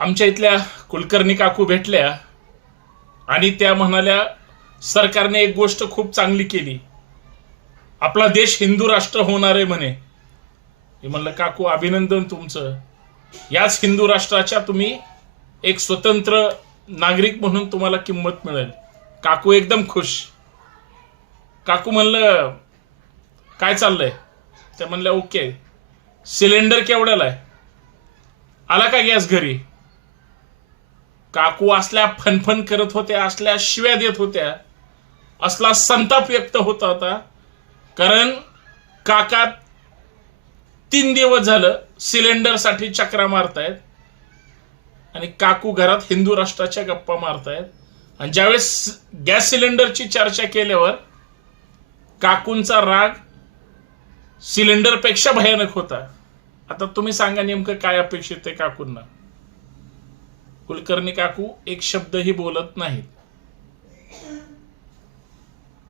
आमच्या इथल्या कुलकर्णी काकू भेटल्या आणि त्या म्हणाल्या सरकारने एक गोष्ट खूप चांगली केली, आपला देश हिंदू राष्ट्र होणार आहे म्हणे. मी म्हणलं काकू अभिनंदन तुमचं, याच हिंदू राष्ट्राच्या तुम्ही एक स्वतंत्र नागरिक म्हणून तुम्हाला किंमत मिळेल. काकू एकदम खुश. काकू म्हणलं काय चाललंय? त्या म्हणल्या ओके. सिलेंडर केवढ्याला आहे? आला का गॅस घरी? काकू असल्या फनफन करत होत्या, असल्या शिव्या देत होत्या, असला संताप व्यक्त होत होता. कारण काका 3 दिवस झालं सिलेंडरसाठी चक्रा मारतायत आणि काकू घरात हिंदू राष्ट्राच्या गप्पा मारतायत. आणि ज्यावेळेस गॅस सिलेंडरची चर्चा केल्यावर काकूंचा राग सिलेंडरपेक्षा भयानक होता. आता तुम्ही सांगा नेमकं काय अपेक्षित आहे काकूंना? कुलकर्णी काकू एक शब्दही बोलत नाहीत.